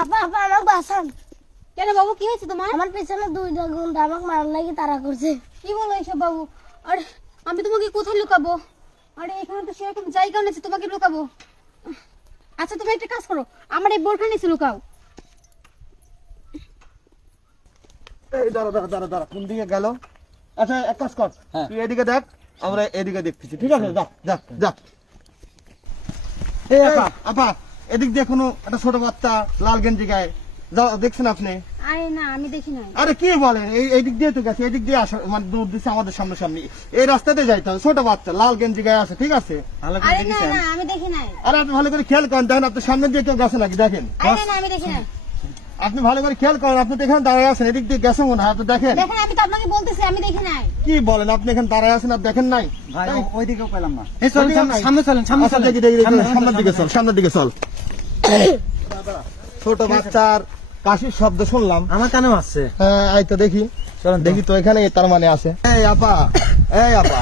আপা আপা আমাকে বাঁচান। কেন বাবু কি হয়েছে তোমার? আমার পেছনে দুইটা গুন্ডা আমাকে মারার লাগি তারা করছে। কি বলো এইসব বাবু? আরে আমি তোমাকে কোথায় লুকাবো? আরে এখানে তো সেরকম জায়গা যে তোমাকে লুকাবো। আচ্ছা তুমি একটা কাজ করো আমার এই বোরখা নিচে লুকাও। এই দাঁড়া দাঁড়া দাঁড়া দাঁড়া কোন দিকে গেল? আচ্ছা এক কাজ কর হ্যাঁ। তুই এদিকে দেখ আমরা এদিকে দেখতেছি ঠিক আছে? যা যা যা। এই এই, আপা আপা এদিক দিয়ে কোনো একটা ছোট বাচ্চা লাল গেঞ্জি গায়ে। দেখছেন আপনি? আরে না আমি দেখি নাই। আরে কি বলেন এইদিক এই দিয়ে তো গেছে এদিক দিয়ে আসা মানে দূর দিচ্ছে আমাদের সামনে সামনে এই রাস্তাতে যাইতে হবে ছোট বাচ্চা লাল গেঞ্জি গায়ে আছে ঠিক আছে? ভালো করে আরে দেখেছেন? আমি দেখি নাই। আরে আপনি ভালো করে খেয়াল করেন দেখেন আপনি সামনে দিয়ে কেউ গেছে নাকি দেখেন। আরে না আমি দেখি নাই। আপনি ভালো করে খেয়াল করেন আপনি তো এখানে দাঁড়ায় আছেন এদিক দিয়ে গেছে মনে হয় আপনি দেখেন। দেখেন আমি তো আপনাকে বলতেছি আমি দেখি নাই। কি বলেন আপনি এখানে দাঁড়ায় আছেন আর দেখেন নাই? ভাই ওইদিকেও পেলাম না। এই চলেন সামনে- চলেন সামনে চলেন। দেখি, দেখি, দেখি, সামনের দিকে চল সামনের দিকে চল। ছোট বাচ্চার কাশির শব্দ শুনলাম। আমার কানে আসছে। হ্যাঁ এই তো দেখি। তো। দেখি তো এখানে তার মানে আছে। এই আপা এই আপা।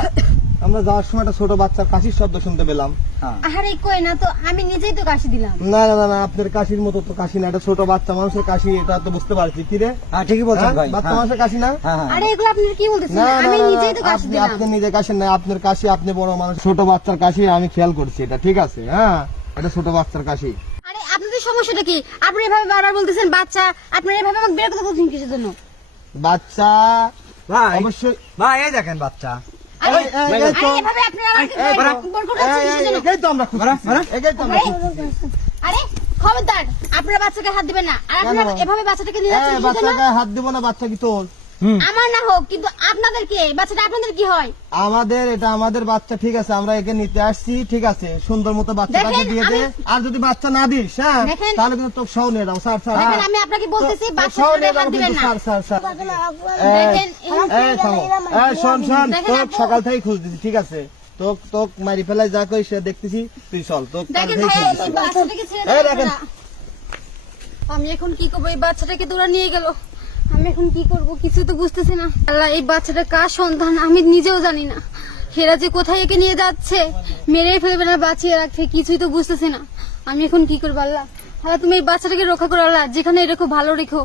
আমরা যাওয়ার সময় একটা ছোট বাচ্চার কাশির শব্দ শুনতে পেলাম। হ্যাঁ। আরে কই না তো আমি নিজেই তো কাশি দিলাম। না না না না আপনার কাশির মতো তো কাশি না এটা ছোট বাচ্চা মানুষের কাশি এটা তো বুঝতে পারছি। কি রে? হ্যাঁ ঠিকই বলছেন হ্যাঁ? ভাই বাচ্চা হ্যাঁ। মানুষের কাশি না? আরে এগুলো আপনি কি বলতেছেন? আমি নিজেই তো কাশি দিলাম। আপনি নিজে কাশি না আপনার কাশি আপনি বড় মানুষ ছোট বাচ্চার কাশি আমি খেয়াল করছি এটা ঠিক আছে? হ্যাঁ এটা ছোট বাচ্চার কাশি। আরে আপনাদের সমস্যাটা কি? আপনি এভাবে বারবার বলতেছেন বাচ্চা আপনি এভাবে আমাকে বের কথা বলছেন কিসের জন্য? বাচ্চা ভাই অবশ্যই ভাই এই দেখেন বাচ্চা। আরে খবরদার আপনারা বাচ্চাকে হাত দিবেন না আর আপনারা এভাবে বাচ্চাটাকে নিয়ে যাচ্ছেন বাচ্চাকে হাত দিব না বাচ্চা কি তোর আমার না হোক কিন্তু আপনাদের কে? বাচ্চাটা আপনাদের কি হয়? আমাদের এটা আমাদের বাচ্চা ঠিক আছে আমরা একে নিতে আসছি ঠিক আছে সুন্দর মতো বাচ্চাটাকে দিয়ে দে। আর যদি বাচ্চা না দিস হ্যাঁ তাহলে কিন্তু তোকে সহ নিয়ে দাও স্যার স্যার দেখেন আমি আপনাকে বলতেছি হাত দাও দিবেন না। Sir sir sir. দেখেন এই, এই থামো এই শোন শোন দেখেন সকাল থেকে খুঁজ দিছি ঠিক আছে? তোক তোক মারি ফেলাই যা কই সে দেখতেছি তুই চল তোক দেখেন। আমি এখন কি করব? এই বাচ্চাটাকে দৌড়া নিয়ে গেল। আমি এখন কি করব কিছু তো বুঝতেছি না। আল্লাহ, এই বাচ্চাটা কার সন্তান আমি নিজেও জানি না। হেরা যে কোথায় একে নিয়ে যাচ্ছে মেরে ফেলবে না, বাঁচিয়ে রাখছে কিছুই তো বুঝতেছি না। আমি এখন কি করব আল্লাহ? আল্লাহ, তুমি এই বাচ্চাটাকে রক্ষা করো আল্লাহ, যেখানে রেখো, ভালো রেখো।